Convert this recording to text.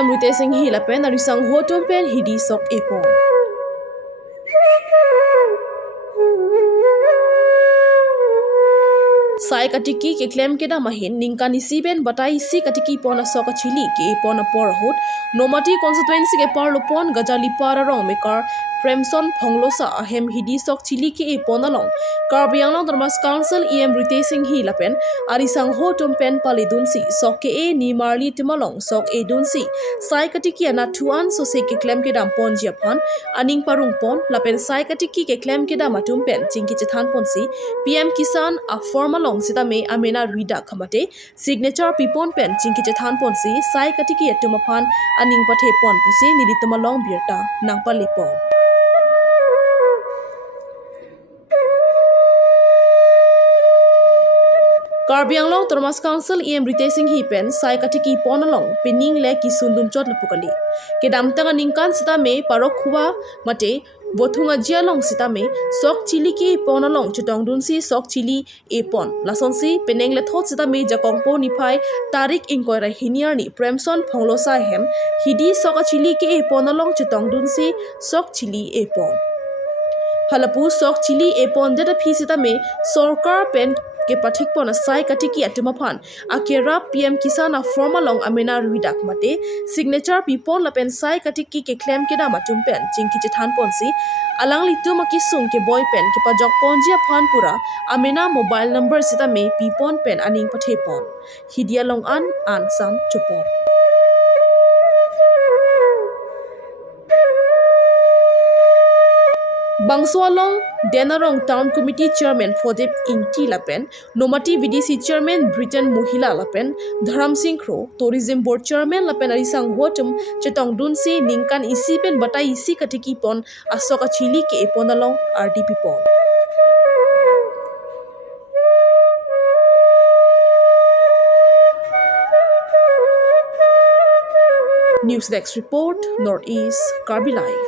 EM Ritesh Enghi lapen arisangho pen hidi sok epon. Sai katiki ke claim ke da mahin ningkan isi ben batai isi katiki pona soka chili ke pona porahut nomati constituency ke parlopon gajali para rong mekar Premson Phonglosa ahem hidi sok chili ke pona long Karbianglang Dermas Council EM Ritesh Enghi lapen arisangho pen palidunsi sok ke ni marli timalong sok edunsi sai katiki anatuan so se ke claim ke dam pon jiaphan aning parung pon lapen sai katiki ke claim ke da matum pen chingki chethan ponsi PM Kisan a formal sita me amena rida khamate signature pipon pen chingki chethan ponsi sai katiki etumaphan aning pathe pon pusi nidituma long birta nangpa lepon Karbianglang Dermas Council EM Ritesh Enghi pen sai katiki ponalong pening le ki sundum chot lapukali kedam tanga ningkan sita me parok khuwa mate bothunga jialong sita me sok chili ki ponalong chutong dunsi sok chili epon lasonsi peneng le thot sita me jakongpo niphai tarik inkoira hiniar ni Premson Phonglosa hem hidi sok chili ki ponalong chutong dunsi sok chili epon halapu sok chili epon deta phisita me sorkar pen ke pathik pona sai katiki atumaphan akera PM Kisan a formalong amena ruidak mate signature pipon lapen sai katiki ke claim ke da matum pen chingki chethan ponsi alang lituma ki sung ke boy pen ke pajok ponjia phan pura amena mobile number sita me pipon pen aning pathe pon hidia long an sam chupon Bangsualong Denarong Town Committee Chairman Fodep Inti Lapen, Nomati VDC Chairman Britain Mohila Lapen, Dharam Singh Kro, Tourism Board Chairman Lapen Arisangho Chetong Dunsi Ningkan isi pen batai isi katiki pon asoka chili ke eponalong RDP pon. News Desk Report, Northeast, Karbi Live.